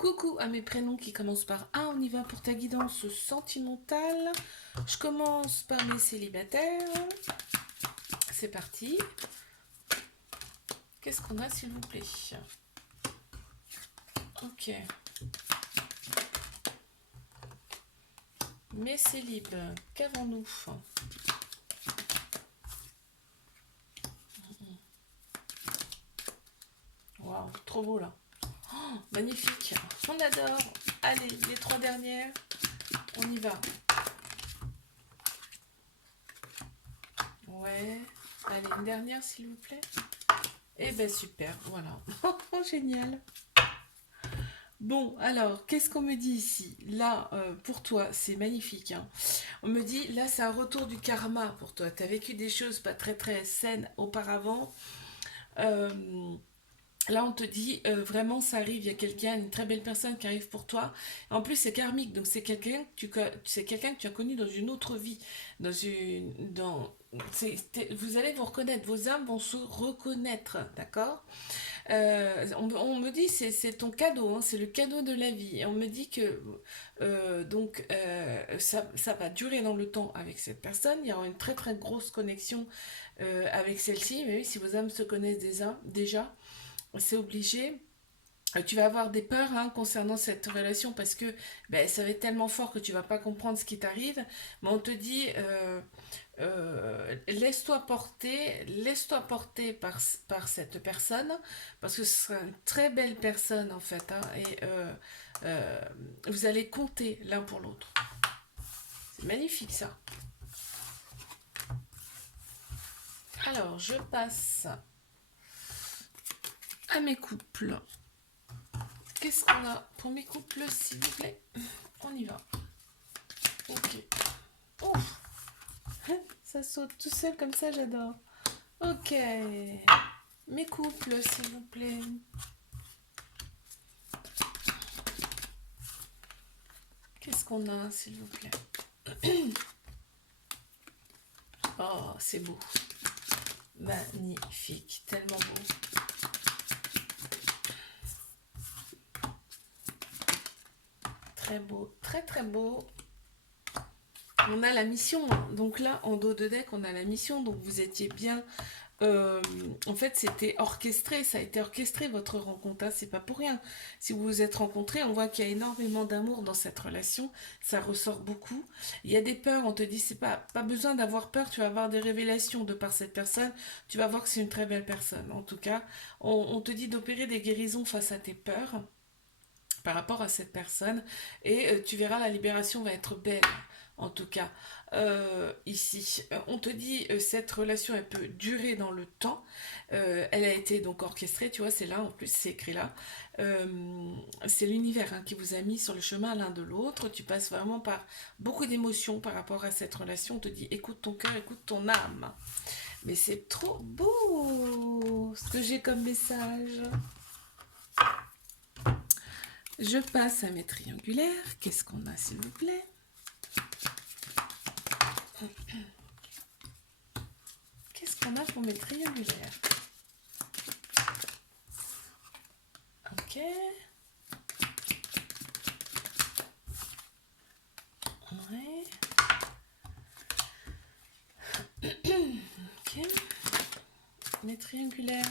Coucou à mes prénoms qui commencent par A, on y va pour ta guidance sentimentale. Je commence par mes célibataires. C'est parti. Qu'est-ce qu'on a s'il vous plaît? Ok. Mes célibes, qu'avons-nous? Waouh, trop beau là. Oh, magnifique. On adore. Allez, les trois dernières. On y va. Ouais. Allez, une dernière s'il vous plaît. Eh ben super, voilà. Oh, génial. Bon, alors, qu'est-ce qu'on me dit ici? Là, pour toi, c'est magnifique, hein. On me dit, là, c'est un retour du karma pour toi. Tu as vécu des choses pas très très saines auparavant. Euh, Là, on te dit, vraiment, ça arrive, il y a quelqu'un, une très belle personne qui arrive pour toi. En plus, c'est karmique, donc c'est quelqu'un que tu as connu dans une autre vie. Dans une, dans, vous allez vous reconnaître, vos âmes vont se reconnaître, d'accord? On me dit c'est ton cadeau, hein, c'est le cadeau de la vie. Et on me dit que ça va durer dans le temps avec cette personne. Il y aura une très très grosse connexion avec celle-ci. Mais oui, si vos âmes se connaissent déjà, c'est obligé. Tu vas avoir des peurs, hein, concernant cette relation parce que ben, ça va être tellement fort que tu vas pas comprendre ce qui t'arrive. Mais on te dit laisse-toi porter par cette personne, parce que ce sera une très belle personne en fait, hein, et euh, vous allez compter l'un pour l'autre. C'est magnifique ça. Alors, je passe à mes couples. Qu'est-ce qu'on a pour mes couples, s'il vous plaît? On y va. Ok. Ouf, ça saute tout seul comme ça, j'adore. Ok. Mes couples, s'il vous plaît. Qu'est-ce qu'on a, s'il vous plaît? Oh, c'est beau. Magnifique. Tellement beau. Très beau. Très, très beau. On a la mission, hein. Donc là, en dos de deck, on a la mission. Donc vous étiez bien. euh, En fait, c'était orchestré. Ça a été orchestré, votre rencontre, hein. C'est pas pour rien. Si vous vous êtes rencontrés, on voit qu'il y a énormément d'amour dans cette relation. Ça ressort beaucoup. Il y a des peurs. On te dit, c'est pas besoin d'avoir peur. Tu vas avoir des révélations de par cette personne. Tu vas voir que c'est une très belle personne. En tout cas, on te dit d'opérer des guérisons face à tes peurs par rapport à cette personne, et tu verras, la libération va être belle. En tout cas, ici, on te dit, cette relation, elle peut durer dans le temps. Elle a été donc orchestrée, tu vois, c'est là, en plus, c'est écrit là. C'est l'univers, hein, qui vous a mis sur le chemin l'un de l'autre. Tu passes vraiment par beaucoup d'émotions par rapport à cette relation. On te dit, écoute ton cœur, écoute ton âme. Mais c'est trop beau ce que j'ai comme message. Je passe à mes triangulaires. Qu'est-ce qu'on a, s'il vous plaît? Qu'est-ce qu'on a pour mes triangulaires? Ok. Ouais. Ok. Mes triangulaires.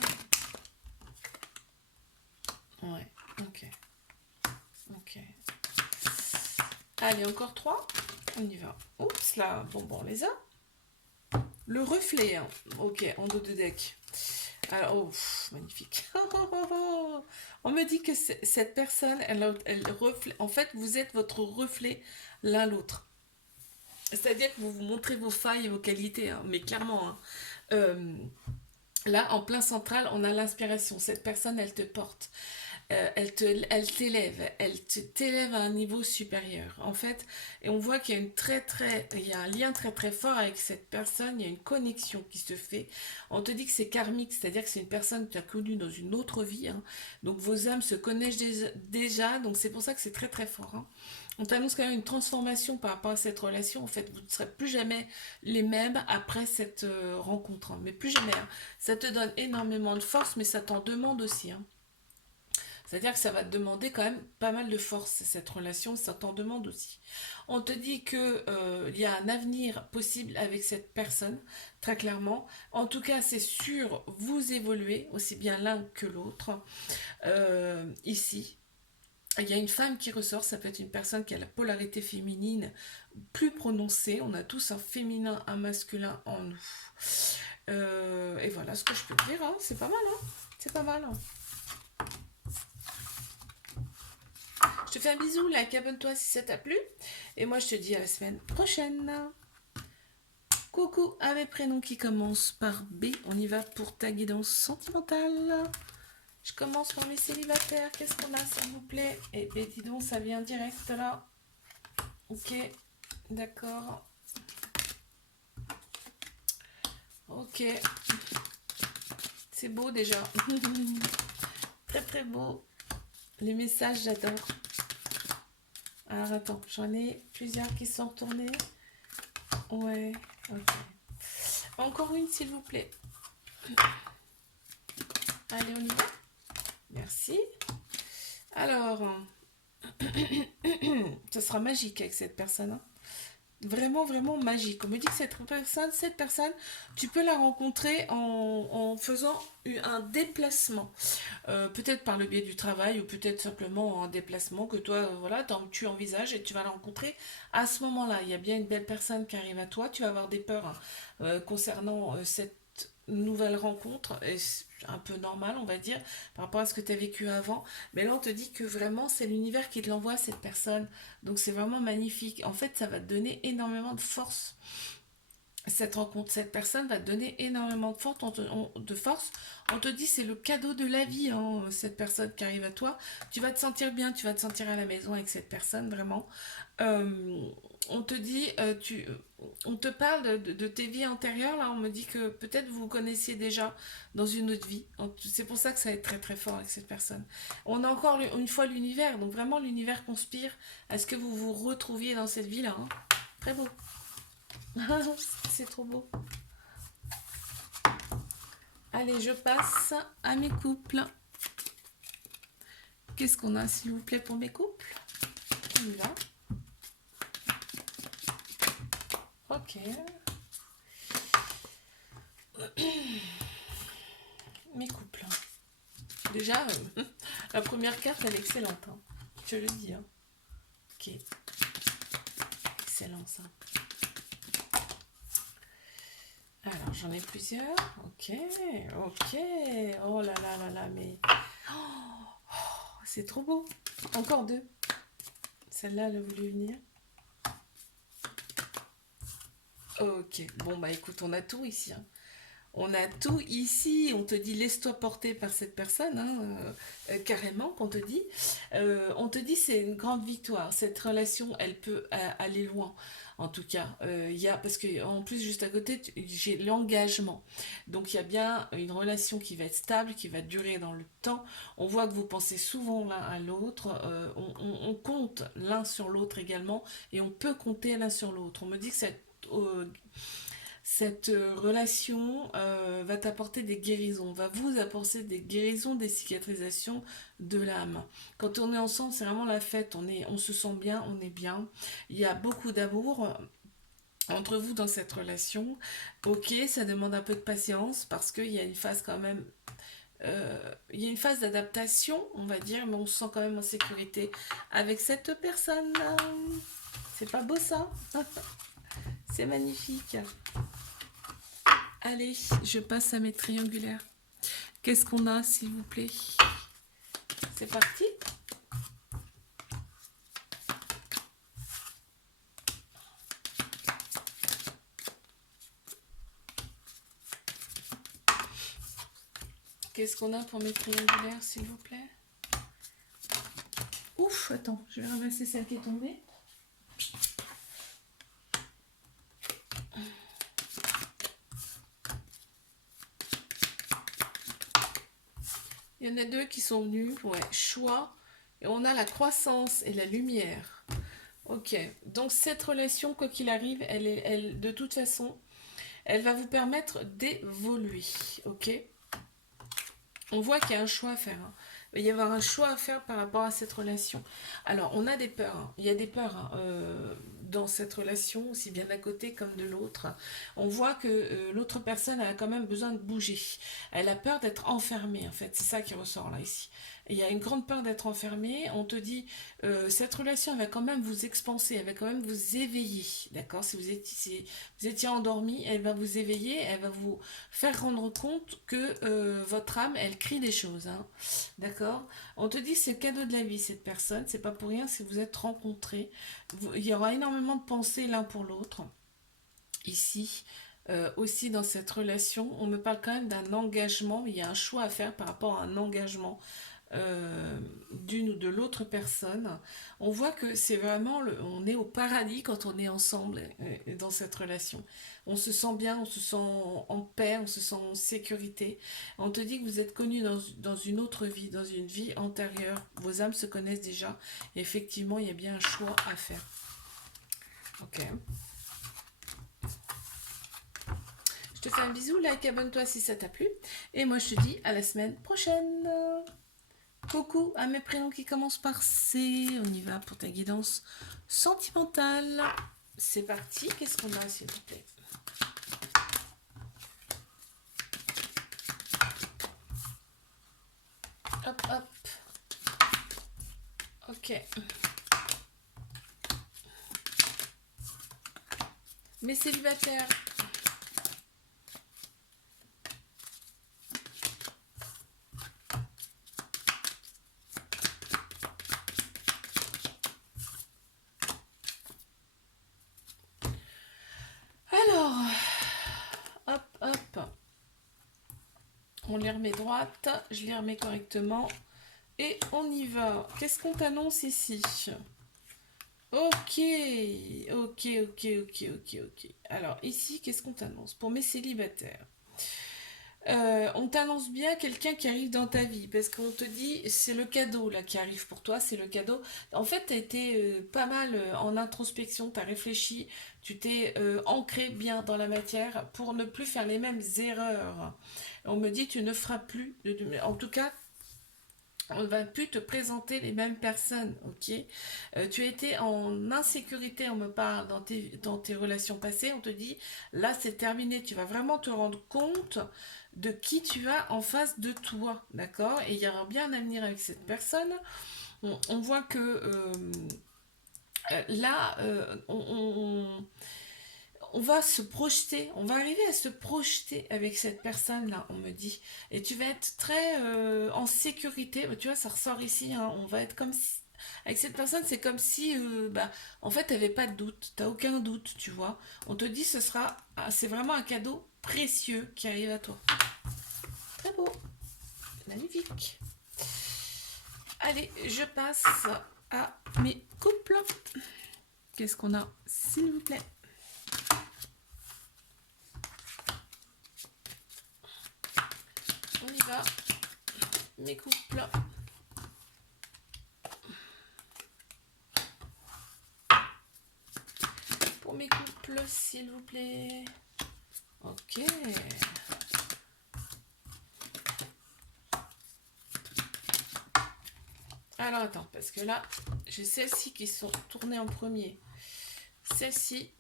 Ouais. Ok. Ok. Allez, encore trois. On y va. Oups, là. Bon, on les a. Le reflet, hein. Ok, en dos de deck. Alors, oh, magnifique. On me dit que cette personne, elle reflète. En fait, vous êtes votre reflet l'un l'autre. C'est-à-dire que vous vous montrez vos failles et vos qualités, hein, mais clairement, hein. Euh, Là, en plein central, on a l'inspiration. Cette personne, elle te porte. Elle t'élève, t'élève à un niveau supérieur. En fait, et on voit qu'il y a il y a un lien très très fort avec cette personne. Il y a une connexion qui se fait. On te dit que c'est karmique, c'est-à-dire que c'est une personne que tu as connue dans une autre vie, hein. Donc vos âmes se connaissent déjà. Donc c'est pour ça que c'est très très fort, hein. On t'annonce quand même une transformation par rapport à cette relation. En fait, vous ne serez plus jamais les mêmes après cette rencontre, hein. Mais plus jamais, hein. Ça te donne énormément de force, mais ça t'en demande aussi, hein. C'est-à-dire que ça va te demander quand même pas mal de force, cette relation, ça t'en demande aussi. On te dit que il y a un avenir possible avec cette personne, très clairement. En tout cas, c'est sûr, vous évoluez, aussi bien l'un que l'autre. Ici, il y a une femme qui ressort, ça peut être une personne qui a la polarité féminine plus prononcée. On a tous un féminin, un masculin en nous. Et voilà ce que je peux te dire, hein. C'est pas mal, hein. C'est pas mal, hein. Je te fais un bisou, like, abonne-toi si ça t'a plu. Et moi, je te dis à la semaine prochaine. Coucou à mes prénoms qui commencent par B. On y va pour ta guidance sentimentale. Je commence par mes célibataires. Qu'est-ce qu'on a, s'il vous plaît? Eh bien, dis donc, ça vient direct là. Ok, d'accord. Ok. C'est beau déjà. Très très beau. Les messages, j'adore. Alors attends, j'en ai plusieurs qui sont retournés. Ouais, ok. Encore une, s'il vous plaît. Allez, on y va. Merci. Alors, ça sera magique avec cette personne, hein. Vraiment, vraiment magique. On me dit que cette personne, tu peux la rencontrer en faisant un déplacement. Peut-être par le biais du travail ou peut-être simplement un déplacement que toi, voilà, tu envisages et tu vas la rencontrer à ce moment-là. Il y a bien une belle personne qui arrive à toi. Tu vas avoir des peurs, hein, concernant cette nouvelle rencontre. Et c'est un peu normal, on va dire, par rapport à ce que tu as vécu avant. Mais là, on te dit que vraiment, c'est l'univers qui te l'envoie, cette personne. Donc, c'est vraiment magnifique. En fait, ça va te donner énormément de force. Cette rencontre, cette personne va te donner énormément de force. On te dit c'est le cadeau de la vie, hein, cette personne qui arrive à toi. Tu vas te sentir bien, tu vas te sentir à la maison avec cette personne, vraiment. Euh, on te dit, on te parle de tes vies antérieures, là, on me dit que peut-être vous vous connaissiez déjà dans une autre vie. C'est pour ça que ça va être très très fort avec cette personne. On a encore une fois l'univers, donc vraiment l'univers conspire à ce que vous vous retrouviez dans cette vie-là, hein. Très beau. C'est trop beau. Allez, je passe à mes couples. Qu'est-ce qu'on a, s'il vous plaît, pour mes couples? On y va. Ok. Mes couples. Déjà, la première carte, elle est excellente, hein. Je le dis, hein. Ok. Excellent, ça. Alors, j'en ai plusieurs. Ok. Ok. Oh là là là là, mais... Oh, c'est trop beau. Encore deux. Celle-là, elle a voulu venir. Ok. Bon, bah écoute, on a tout ici, hein. On a tout ici, on te dit laisse-toi porter par cette personne, hein, carrément qu'on te dit. On te dit c'est une grande victoire. Cette relation, elle peut aller loin. En tout cas, parce que en plus juste à côté, j'ai l'engagement. Donc il y a bien une relation qui va être stable, qui va durer dans le temps. On voit que vous pensez souvent l'un à l'autre. On compte l'un sur l'autre également, et on peut compter l'un sur l'autre. On me dit que cette relation va t'apporter des guérisons, va vous apporter des guérisons, des cicatrisations de l'âme. Quand on est ensemble, c'est vraiment la fête, on se sent bien, on est bien. Il y a beaucoup d'amour entre vous dans cette relation. Ok, ça demande un peu de patience parce qu'il y a une phase quand même... il y a une phase d'adaptation, on va dire, mais on se sent quand même en sécurité avec cette personne. C'est pas beau ça? C'est magnifique. Allez, je passe à mes triangulaires. Qu'est-ce qu'on a, s'il vous plaît? C'est parti. Qu'est-ce qu'on a pour mes triangulaires, s'il vous plaît? Ouf, attends, je vais ramasser celle qui est tombée. Il y en a deux qui sont venus. Ouais, choix. Et on a la croissance et la lumière. Ok, donc cette relation, quoi qu'il arrive, de toute façon, elle va vous permettre d'évoluer. Ok, on voit qu'il y a un choix à faire, hein. Il va y avoir un choix à faire par rapport à cette relation. Alors, on a des peurs, hein. Il y a des peurs, hein, dans cette relation, aussi bien d'un côté comme de l'autre. On voit que l'autre personne a quand même besoin de bouger. Elle a peur d'être enfermée, en fait. C'est ça qui ressort là, ici. Il y a une grande peur d'être enfermée. On te dit, cette relation, elle va quand même vous expanser, elle va quand même vous éveiller. D'accord? Si vous étiez endormi, elle va vous éveiller, elle va vous faire rendre compte que votre âme, elle crie des choses, hein. D'accord? On te dit c'est le cadeau de la vie, cette personne. C'est pas pour rien si vous êtes rencontrés. Il y aura énormément de pensées l'un pour l'autre. Ici, aussi dans cette relation, on me parle quand même d'un engagement. Il y a un choix à faire par rapport à un engagement d'une ou de l'autre personne. On voit que c'est vraiment, on est au paradis quand on est ensemble dans cette relation. On se sent bien, on se sent en paix, on se sent en sécurité. On te dit que vous êtes connus dans une autre vie, dans une vie antérieure. Vos âmes se connaissent déjà. Et effectivement, il y a bien un choix à faire. Ok. Je te fais un bisou, like, abonne-toi si ça t'a plu. Et moi, je te dis à la semaine prochaine. Coucou à mes prénoms qui commencent par C. On y va pour ta guidance sentimentale. C'est parti. Qu'est-ce qu'on a, s'il vous plaît? Hop, hop. Ok. Mes célibataires. Alors, hop, hop. On les remet droite. Je les remets correctement. Et on y va. Qu'est-ce qu'on t'annonce ici? Ok, ok, ok, ok, ok, ok. Alors ici, qu'est-ce qu'on t'annonce pour mes célibataires? On t'annonce bien quelqu'un qui arrive dans ta vie parce qu'on te dit c'est le cadeau là qui arrive pour toi, c'est le cadeau. En fait, tu as été pas mal en introspection, tu as réfléchi, tu t'es ancré bien dans la matière pour ne plus faire les mêmes erreurs. On me dit tu ne feras plus, en tout cas on ne va plus te présenter les mêmes personnes, ok? Tu as été en insécurité, on me parle, dans tes relations passées, on te dit, là c'est terminé, tu vas vraiment te rendre compte de qui tu as en face de toi, d'accord? Et il y aura bien un avenir avec cette personne. On voit que là, on va se projeter, on va arriver à se projeter avec cette personne-là, on me dit. Et tu vas être très en sécurité. Tu vois, ça ressort ici, hein. On va être comme si... Avec cette personne, c'est comme si, bah, en fait, t'avais pas de doute. T'as aucun doute, tu vois. On te dit, ce sera... C'est vraiment un cadeau précieux qui arrive à toi. Très beau. Magnifique. Allez, je passe à mes couples. Qu'est-ce qu'on a, s'il vous plaît? On y va. Mes couples. Pour mes couples, s'il vous plaît. Ok. Alors attends, parce que là, j'ai celles-ci qui sont tournées en premier. Celle-ci,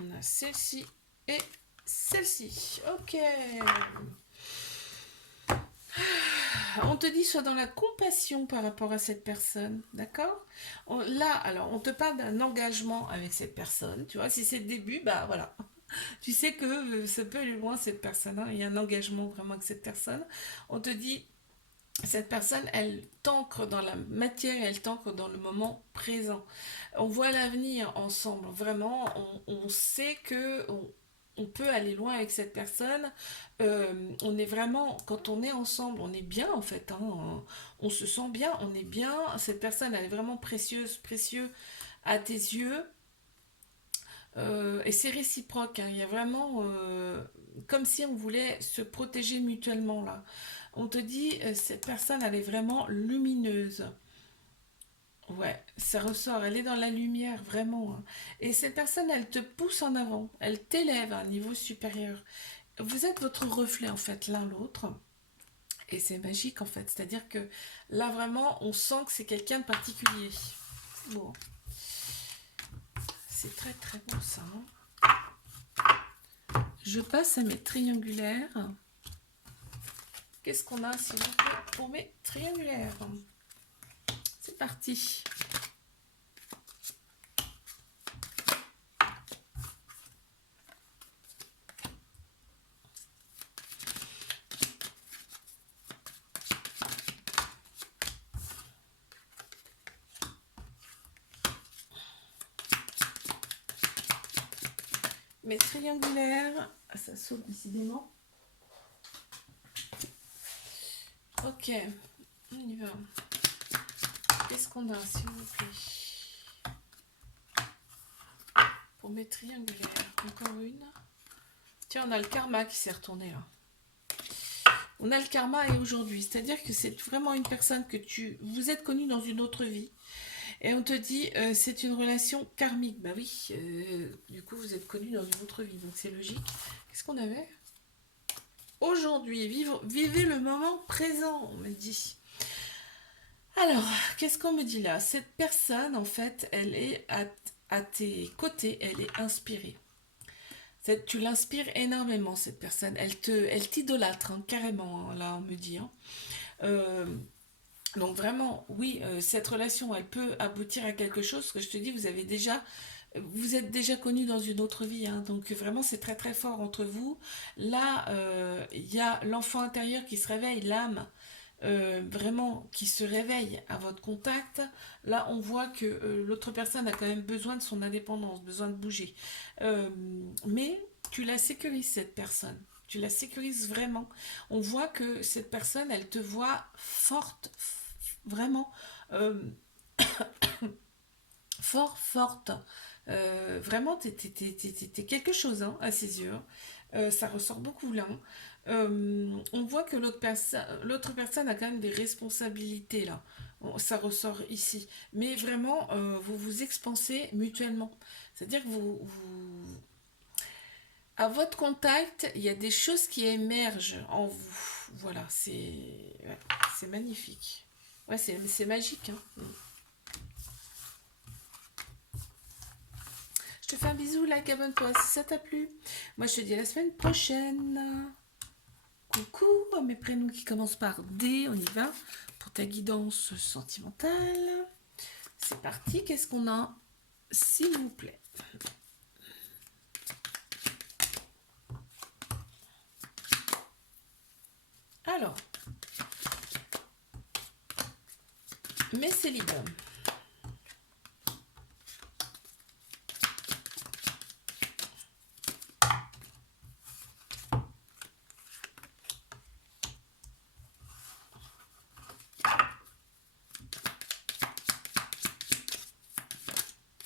on a celle-ci et celle-ci. Ok. On te dit sois dans la compassion par rapport à cette personne, d'accord? Là, alors, on te parle d'un engagement avec cette personne, tu vois, si c'est le début, bah voilà. Tu sais que ça peut aller loin, cette personne, hein. Il y a un engagement vraiment avec cette personne. On te dit, cette personne, elle t'ancre dans la matière, elle t'ancre dans le moment présent. On voit l'avenir ensemble, vraiment, on sait que on peut aller loin avec cette personne. On est vraiment, quand on est ensemble, on est bien en fait, hein. On se sent bien, on est bien. Cette personne, elle est vraiment précieuse, précieux à tes yeux. Et c'est réciproque, hein. Il y a vraiment comme si on voulait se protéger mutuellement là. On te dit, cette personne, elle est vraiment lumineuse. Ouais, ça ressort, elle est dans la lumière, vraiment, hein. Et cette personne, elle te pousse en avant, elle t'élève à un niveau supérieur. Vous êtes votre reflet, en fait, l'un l'autre. Et c'est magique en fait. C'est-à-dire que là vraiment, on sent que c'est quelqu'un de particulier. Bon, c'est très très bon ça. Je passe à mes triangulaires. Qu'est-ce qu'on a s'il vous plaît pour mes triangulaires? C'est parti. Mes triangulaires. Ah, ça saute décidément. Ok, on y va. Qu'est-ce qu'on a s'il vous plaît? Pour mes triangulaires, encore une. Tiens, on a le karma qui s'est retourné là. On a le karma et aujourd'hui, c'est-à-dire que c'est vraiment une personne que vous êtes connu dans une autre vie. Et on te dit, c'est une relation karmique. Bah oui, du coup, vous êtes connu dans une autre vie, donc c'est logique. Qu'est-ce qu'on avait? Aujourd'hui, vivez le moment présent, on me dit. Alors, qu'est-ce qu'on me dit là? Cette personne, en fait, elle est à tes côtés, elle est inspirée. Tu l'inspires énormément, cette personne. Elle t'idolâtre, hein, carrément, hein, là, on me dit. Hein. Euh, donc vraiment, oui, cette relation, elle peut aboutir à quelque chose. Ce que je te dis, vous êtes déjà connus dans une autre vie. Hein, donc vraiment, c'est très très fort entre vous. Là, il y a l'enfant intérieur qui se réveille, l'âme vraiment qui se réveille à votre contact. Là, on voit que l'autre personne a quand même besoin de son indépendance, besoin de bouger. Euh, mais tu la sécurises, cette personne. Tu la sécurises vraiment. On voit que cette personne, elle te voit forte, vraiment euh, forte. Vraiment, t'es quelque chose hein, à ses yeux. Ça ressort beaucoup là. On voit que l'autre personne a quand même des responsabilités là. Ça ressort ici. Mais vraiment, vous vous expansez mutuellement. C'est-à-dire que à votre contact, il y a des choses qui émergent en vous. Voilà, c'est magnifique. Ouais, c'est magique. Hein. Je te fais un bisou, like, abonne-toi si ça t'a plu. Moi, je te dis à la semaine prochaine. Coucou, mes prénoms qui commencent par D, on y va pour ta guidance sentimentale. C'est parti, qu'est-ce qu'on a s'il vous plaît? Alors, mes célibats.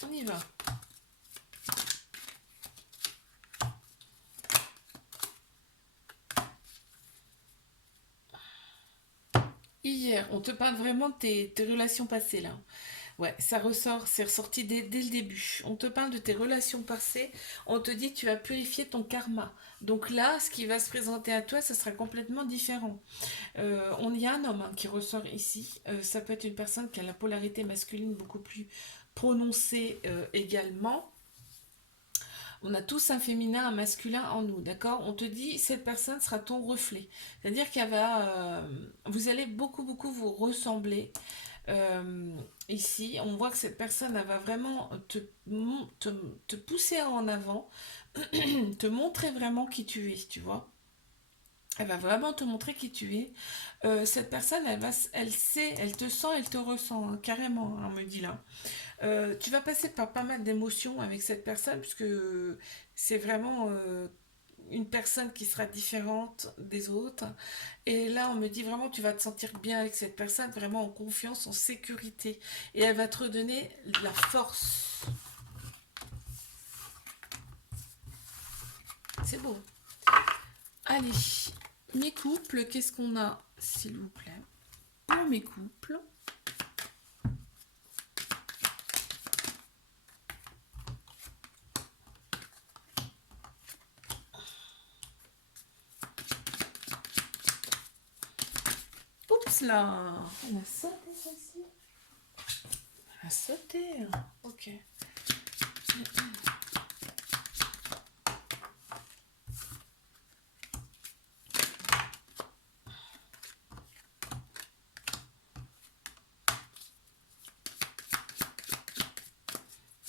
On y va. Hier, on te parle vraiment de tes relations passées là. Ouais, ça ressort, c'est ressorti dès le début. On te parle de tes relations passées, on te dit que tu vas purifier ton karma. Donc là, ce qui va se présenter à toi, ça sera complètement différent. On y a un homme hein, qui ressort ici. Ça peut être une personne qui a la polarité masculine beaucoup plus prononcée également. On a tous un féminin, un masculin en nous, d'accord? On te dit, cette personne sera ton reflet. C'est-à-dire vous allez beaucoup, beaucoup vous ressembler. Ici, on voit que cette personne, elle va vraiment te, te pousser en avant, te montrer vraiment qui tu es, tu vois? Elle va vraiment te montrer qui tu es. Cette personne, elle sait, elle te sent, elle te ressent, hein, carrément, hein, on me dit là. Tu vas passer par pas mal d'émotions avec cette personne, puisque c'est vraiment une personne qui sera différente des autres. Et là, on me dit vraiment, tu vas te sentir bien avec cette personne, vraiment en confiance, en sécurité. Et elle va te redonner la force. C'est beau. Allez, mes couples, qu'est-ce qu'on a, s'il vous plaît? Pour mes couples. avance là. On a sauté celle-ci. On a sauté. Ok.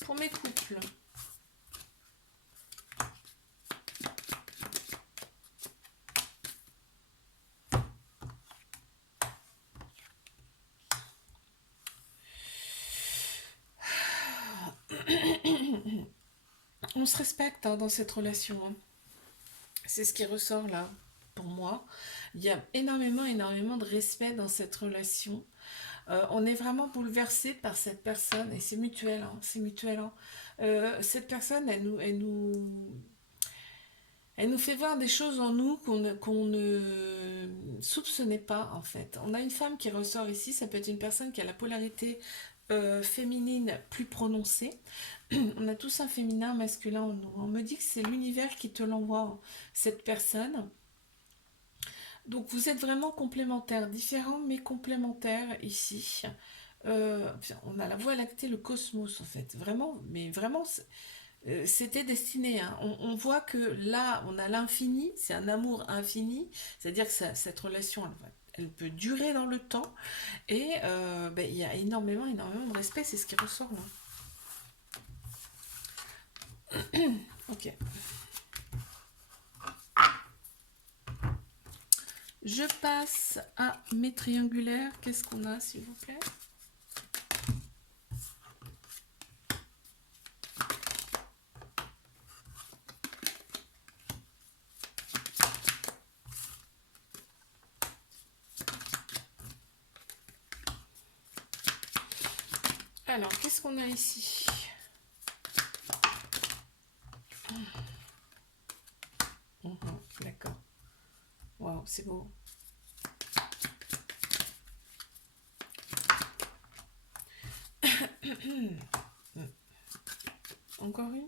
Pour mes couples. On se respecte hein, dans cette relation. Hein. C'est ce qui ressort là pour moi. Il y a énormément de respect dans cette relation. On est vraiment bouleversé par cette personne et c'est mutuel. Hein, c'est mutuel. Hein. Cette personne, elle nous fait voir des choses en nous qu'on ne soupçonnait pas en fait. On a une femme qui ressort ici, ça peut être une personne qui a la polarité féminine plus prononcée. On a tous un féminin, un masculin en nous. On me dit que c'est l'univers qui te l'envoie, hein, cette personne. Donc vous êtes vraiment complémentaires, différents mais complémentaires ici. On a la Voie lactée, le cosmos en fait. Vraiment, mais vraiment, c'était destiné. Hein. On voit que là, on a l'infini, c'est un amour infini, c'est-à-dire que cette relation, elle peut durer dans le temps. Et ben, il y a énormément de respect, c'est ce qui ressort là. Ok. Je passe à mes triangulaires. Qu'est-ce qu'on a, s'il vous plaît? Alors, qu'est-ce qu'on a ici? D'accord. Waouh, c'est beau. Encore une?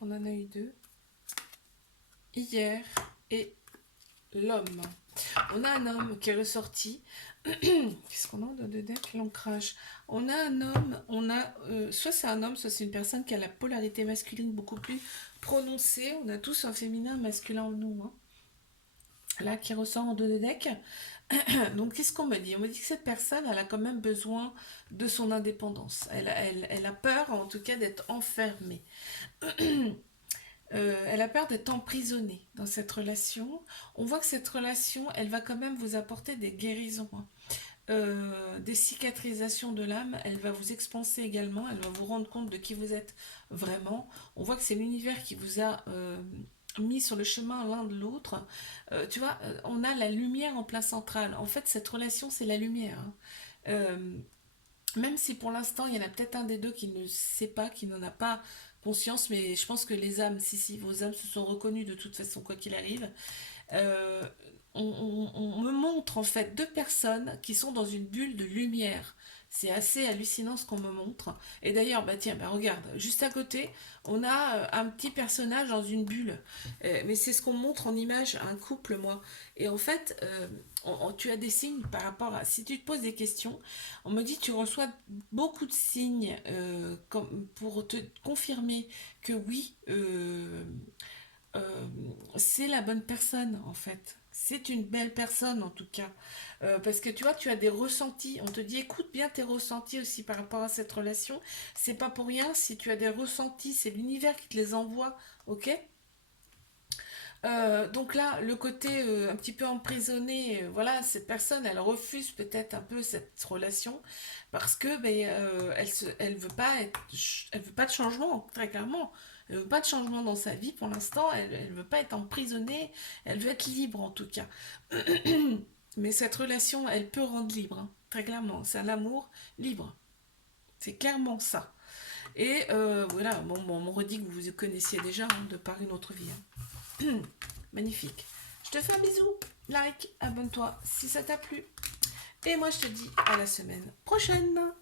On en a eu deux. Hier et l'homme. On a un homme qui est ressorti. Qu'est-ce qu'on a de deck? L'ancrage. On a un homme, soit c'est un homme, soit c'est une personne qui a la polarité masculine beaucoup plus prononcée. On a tous un féminin, un masculin en nous. Hein. Là, qui ressort en 2 de deck. Donc, qu'est-ce qu'on me dit? On me dit que cette personne, elle a quand même besoin de son indépendance. Elle a peur, en tout cas, d'être enfermée. Elle a peur d'être emprisonnée dans cette relation. On voit que cette relation, elle va quand même vous apporter des guérisons, hein. Des cicatrisations de l'âme. Elle va vous expanser également. Elle va vous rendre compte de qui vous êtes vraiment. On voit que c'est l'univers qui vous a mis sur le chemin l'un de l'autre. Tu vois, on a la lumière en plein central. En fait, cette relation, c'est la lumière. Hein. Même si pour l'instant, il y en a peut-être un des deux qui ne sait pas, qui n'en a pas conscience, mais je pense que les âmes, si, vos âmes se sont reconnues de toute façon, quoi qu'il arrive. Euh, on me montre en fait deux personnes qui sont dans une bulle de lumière. C'est assez hallucinant ce qu'on me montre. Et d'ailleurs, bah tiens, bah regarde, juste à côté, on a un petit personnage dans une bulle. Mais c'est ce qu'on montre en image à un couple, moi. Et en fait, tu as des signes par rapport à... Si tu te poses des questions, on me dit que tu reçois beaucoup de signes pour te confirmer que oui, euh, c'est la bonne personne en fait. C'est une belle personne en tout cas. Parce que tu vois, tu as des ressentis. On te dit écoute bien tes ressentis aussi par rapport à cette relation. C'est pas pour rien si tu as des ressentis, c'est l'univers qui te les envoie, ok? Donc là, le côté un petit peu emprisonné, voilà, cette personne, elle refuse peut-être un peu cette relation parce que ben, elle veut pas elle veut pas de changement, très clairement. Elle veut pas de changement dans sa vie pour l'instant. Elle veut pas être emprisonnée. Elle veut être libre en tout cas. Mais cette relation, elle peut rendre libre, hein, très clairement. C'est un amour libre. C'est clairement ça. Et voilà, bon, on redit que vous vous connaissiez déjà hein, de par une autre vie. Hein. Magnifique. Je te fais un bisou, like, abonne-toi si ça t'a plu. Et moi je te dis à la semaine prochaine.